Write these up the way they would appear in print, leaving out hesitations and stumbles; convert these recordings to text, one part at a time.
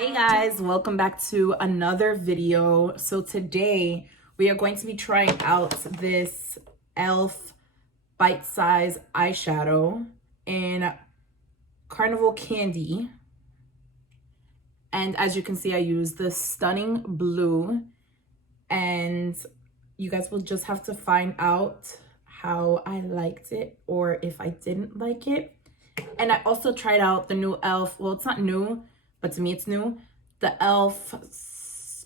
Hey guys, welcome back to another video. So today we are going to be trying out this E.L.F bite-size eyeshadow in Carnival Candy. And as you can see, I use this stunning blue, and you guys will just have to find out how I liked it or if I didn't like it. And I also tried out the new E.L.F, well, it's not new, but to me it's new, the E.L.F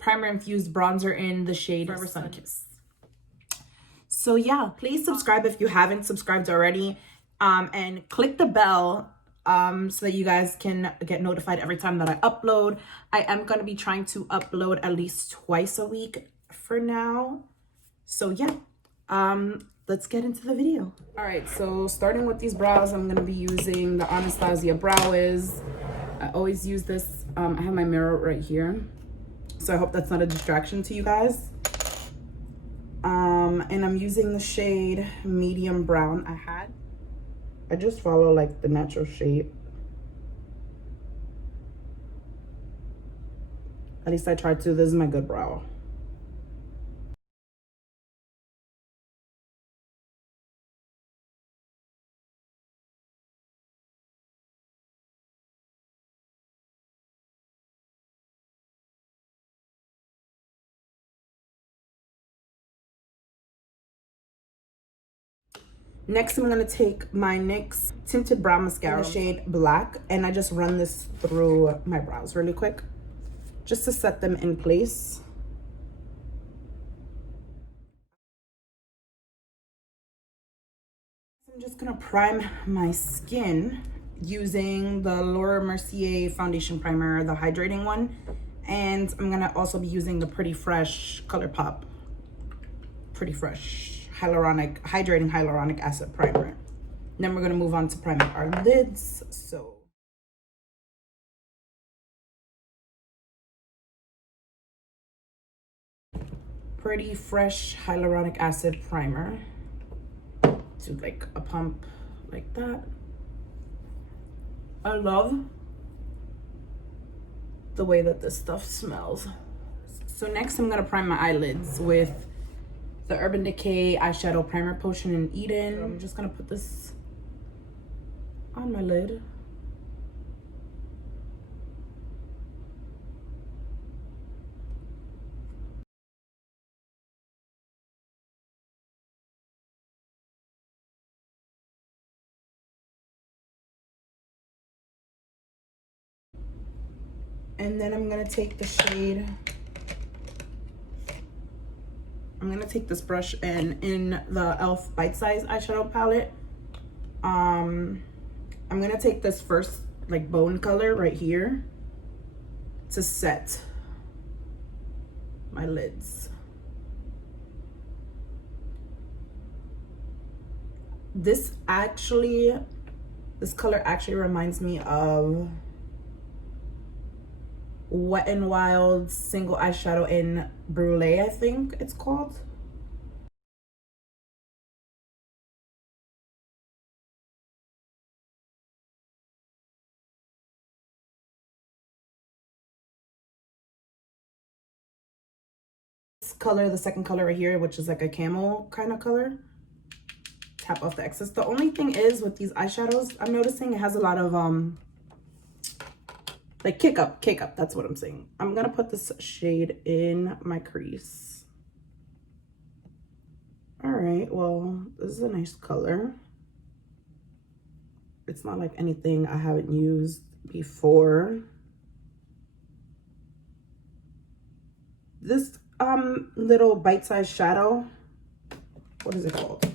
primer infused bronzer in the shade Forever Sun Kiss. So yeah, please subscribe if you haven't subscribed already, and click the bell so that you guys can get notified every time that I upload. I am going to be trying to upload at least twice a week for now. So yeah, let's get into the video. All right, so starting with these brows, I'm going to be using the Anastasia Brow Wiz. I always use this. I have my mirror right here, so I hope that's not a distraction to you guys. And I'm using the shade medium brown. I just follow like the natural shape. At least I tried to. This is my good brow. Next, I'm going to take my NYX Tinted Brow Mascara in the shade Black, and I just run this through my brows really quick, just to set them in place. I'm just going to prime my skin using the Laura Mercier Foundation Primer, the hydrating one. And I'm going to also be using the Pretty Fresh ColourPop Pretty Fresh hydrating hyaluronic acid primer. Then we're going to move on to priming our lids. So Pretty Fresh hyaluronic acid primer. Do like a pump like that. I love the way that this stuff smells. So next I'm going to prime my eyelids with the Urban Decay Eyeshadow Primer Potion in Eden. So I'm just going to put this on my lid. And then I'm going to take the shade, I'm going to take this brush and in the E.L.F Bite Size Eyeshadow Palette, I'm going to take this first like bone color right here to set my lids. This color actually reminds me of Wet n Wild Single Eyeshadow in Brulee, I think it's called. This color, the second color right here, which is like a camel kind of color. Tap off the excess. The only thing is with these eyeshadows, I'm noticing it has a lot of like cake up, that's what I'm saying. I'm gonna put this shade in my crease. All right, well, this is a nice color. It's not like anything I haven't used before. This little bite-sized shadow, what is it called?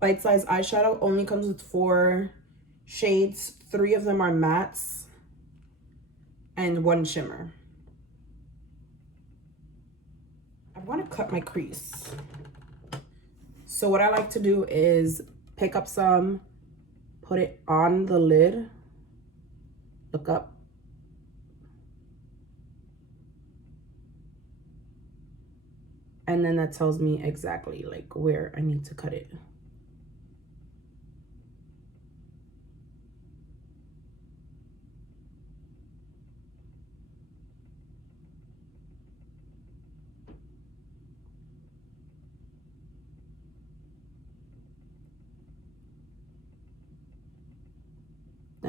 Bite-sized eyeshadow only comes with 4 shades. 3 of them are mattes and 1 shimmer. I want to cut my crease. So what I like to do is pick up some, put it on the lid, look up, and then that tells me exactly like where I need to cut it.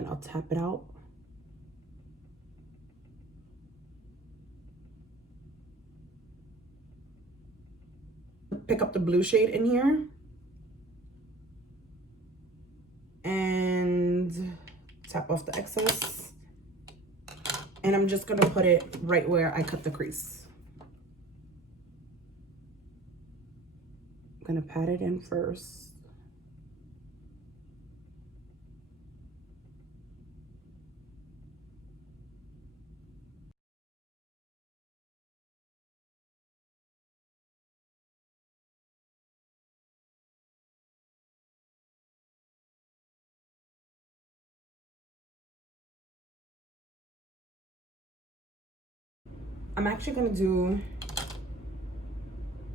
then I'll tap it out. Pick up the blue shade in here and tap off the excess. And I'm just gonna put it right where I cut the crease. I'm gonna pat it in first. I'm actually gonna do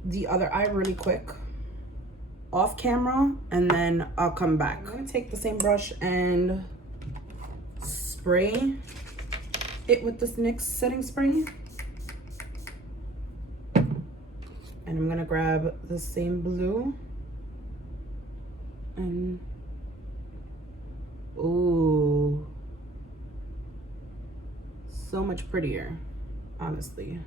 the other eye really quick off camera, and then I'll come back. I'm gonna take the same brush and spray it with this NYX setting spray. And I'm gonna grab the same blue and ooh, so much prettier, honestly.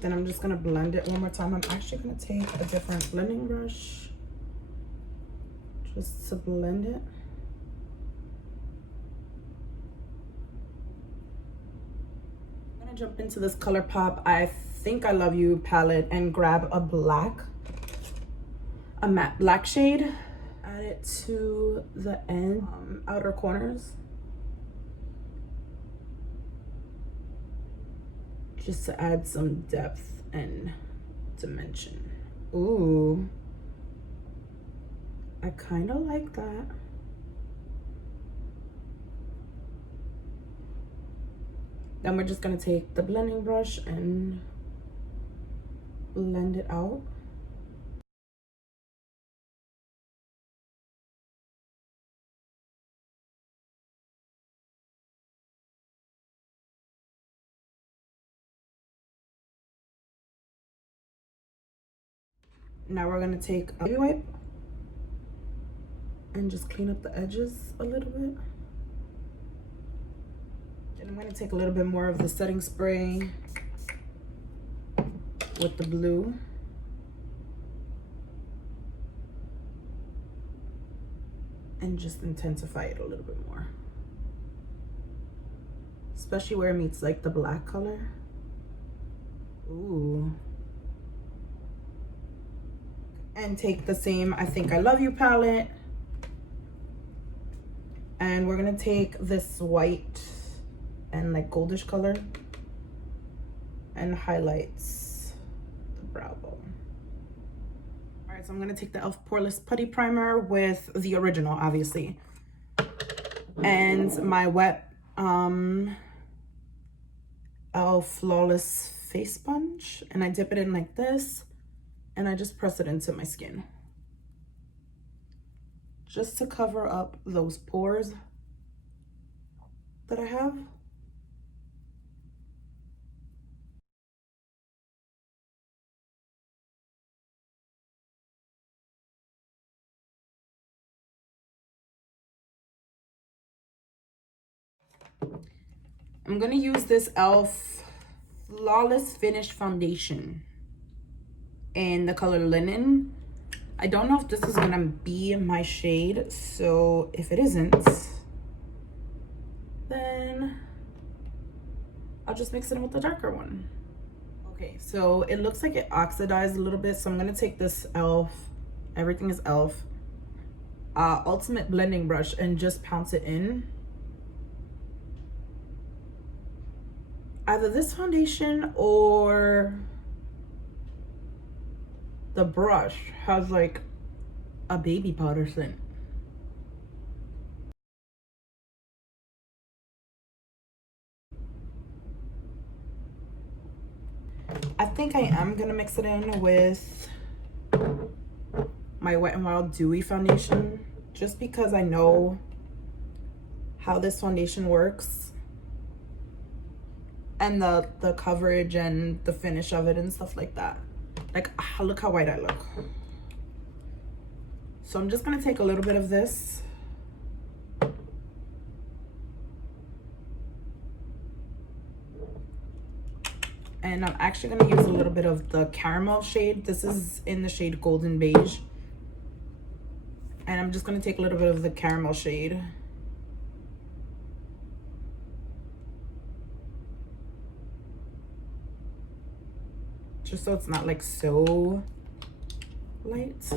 Then I'm just gonna blend it one more time. I'm actually gonna take a different blending brush just to blend it. I'm gonna jump into this ColourPop I Think I Love You palette and grab a matte black shade. Add it to the end, outer corners. Just to add some depth and dimension. Ooh, I kind of like that. Then we're just gonna take the blending brush and blend it out. Now we're gonna take a baby wipe and just clean up the edges a little bit. And I'm gonna take a little bit more of the setting spray with the blue. And just intensify it a little bit more. Especially where it meets like the black color. Ooh. And take the same I Think I Love You palette. And we're gonna take this white and like goldish color and highlights the brow bone. All right, so I'm gonna take the E.L.F. Poreless Putty Primer with the original, obviously. And my wet E.L.F. Flawless Face Sponge. And I dip it in like this. And I just press it into my skin. Just to cover up those pores that I have. I'm gonna use this E.L.F. Flawless Finish Foundation in the color Linen. I don't know if this is gonna be my shade, so if it isn't, then I'll just mix it in with the darker one. Okay, so it looks like it oxidized a little bit, so I'm gonna take this E.L.F. Everything is E.L.F. Ultimate blending brush and just pounce it in. Either this foundation or the brush has like a baby powder scent. I think I am gonna mix it in with my Wet n Wild Dewy foundation, just because I know how this foundation works and the coverage and the finish of it and stuff like that. Like, look how white I look. So I'm just gonna take a little bit of this. And I'm actually gonna use a little bit of the caramel shade. This is in the shade Golden Beige. And I'm just gonna take a little bit of the caramel shade. Just so it's not like so light.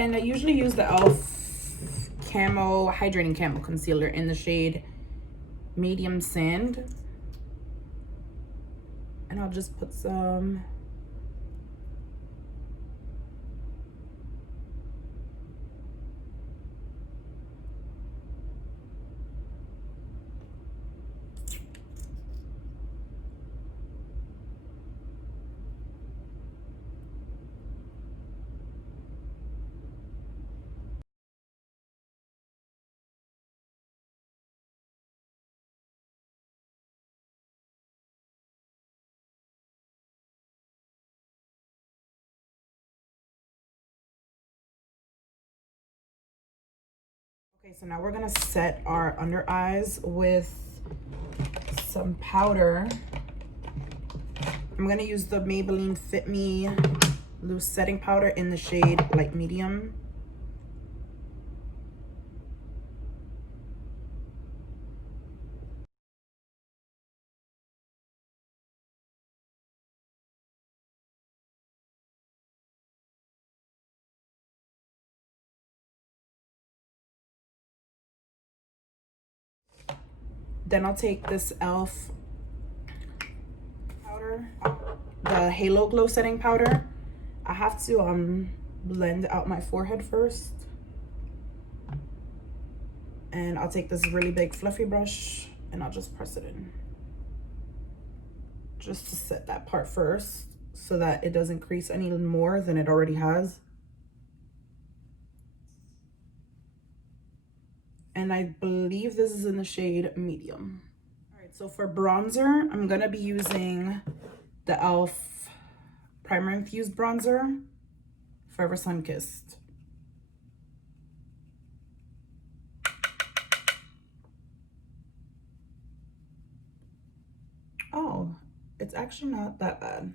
And I usually use the E.L.F camo hydrating camo concealer in the shade Medium Sand. And I'll just put some Okay, so now we're gonna set our under eyes with some powder. I'm gonna use the Maybelline Fit Me loose setting powder in the shade Light Medium. Then I'll take this E.L.F powder, the Halo Glow setting powder. I have to blend out my forehead first. And I'll take this really big fluffy brush and I'll just press it in. Just to set that part first so that it doesn't crease any more than it already has. And I believe this is in the shade Medium. All right, so for bronzer, I'm gonna be using the E.L.F Primer Infused Bronzer, Forever Sun Kissed. Oh, it's actually not that bad.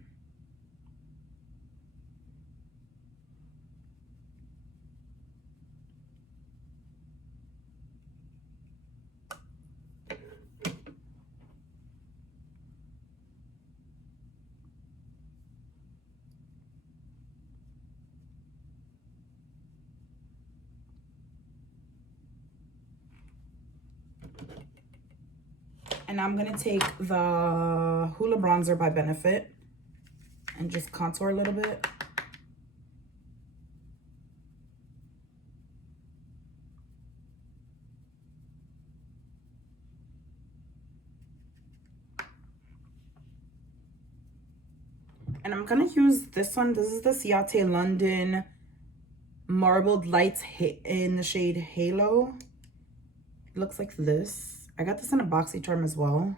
And I'm gonna take the Hoola Bronzer by Benefit and just contour a little bit. And I'm gonna use this one. This is the Ciate London Marbled Lights in the shade Halo. It looks like this. I got this in a BoxyCharm as well.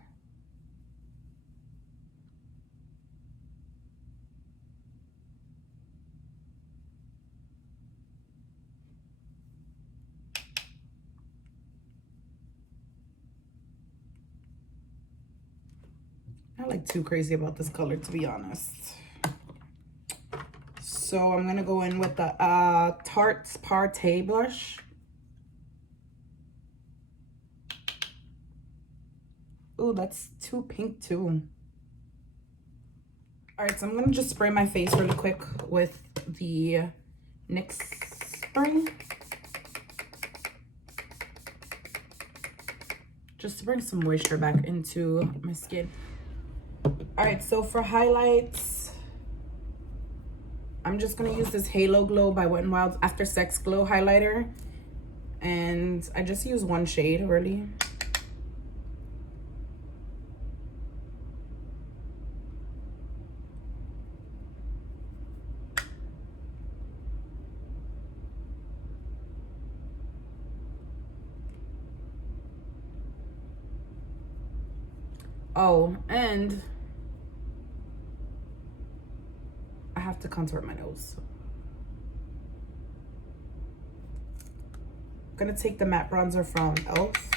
Not like too crazy about this color, to be honest. So I'm gonna go in with the Tarte Partey blush. Ooh, that's too pink too. All right, so I'm gonna just spray my face really quick with the NYX spray. Just to bring some moisture back into my skin. All right, so for highlights, I'm just gonna use this Halo Glow by Wet n Wild's After Sex Glow highlighter. And I just use one shade, really. Oh, and I have to contour my nose. I'm gonna take the matte bronzer from E.L.F.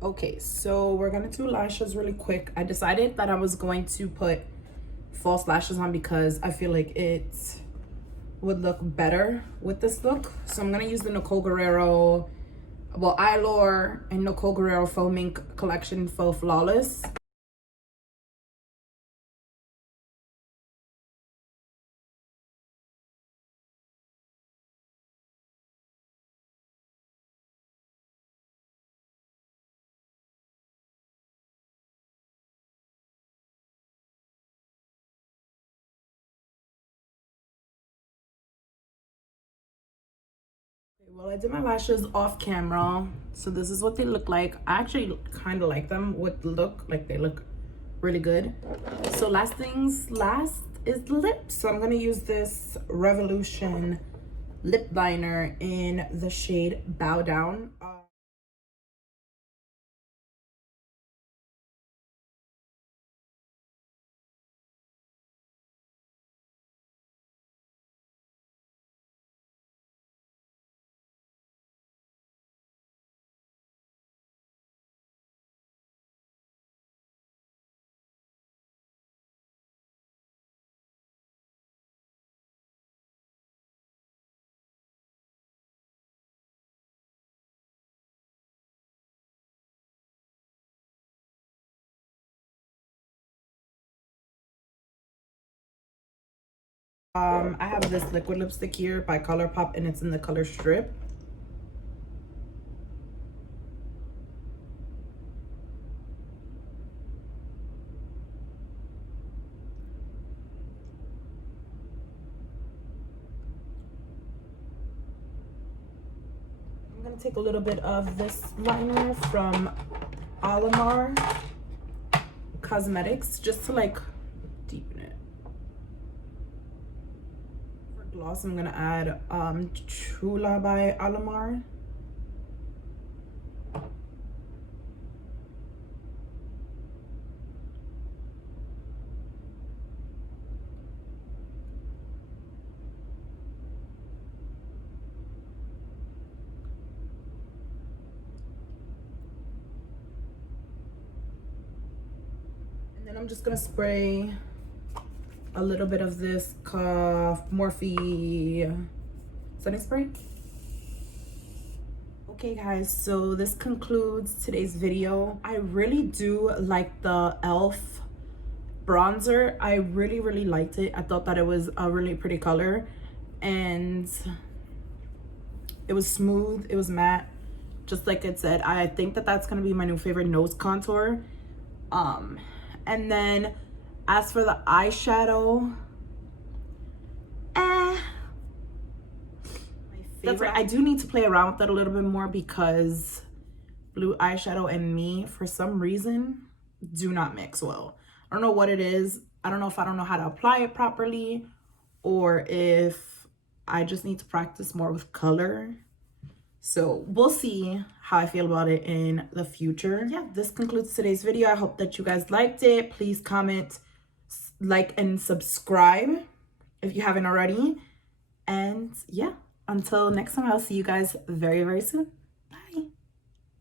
Okay, so we're gonna do lashes really quick. I decided that I was going to put false lashes on because I feel like it would look better with this look. So I'm gonna use the Nicole Guerrero, well, Eyelure and Nicole Guerrero Faux Mink Collection Faux Flawless. Well, I did my lashes off camera, so this is what they look like. I actually kind of like them with the look, like they look really good. So last things last is the lips. So I'm gonna use this Revolution lip liner in the shade Bow Down. I have this liquid lipstick here by ColourPop, and it's in the color Strip. I'm gonna take a little bit of this liner from Alamar Cosmetics just to like deepen it. For gloss, I'm gonna add Chula by Alamar. And I'm just gonna spray a little bit of this Morphe setting spray. Okay guys, so this concludes today's video. I really do like the E.L.F bronzer. I really liked it. I thought that it was a really pretty color, and it was smooth, it was matte, just like it said. I think that that's gonna be my new favorite nose contour. And then as for the eyeshadow, my favorite, I do need to play around with it a little bit more because blue eyeshadow and me, for some reason, do not mix well. I don't know what it is. I don't know if I don't know how to apply it properly or if I just need to practice more with color. So we'll see how I feel about it in the future. Yeah, this concludes today's video. I hope that you guys liked it. Please comment, like, and subscribe if you haven't already. And yeah, until next time, I'll see you guys very, very soon. Bye.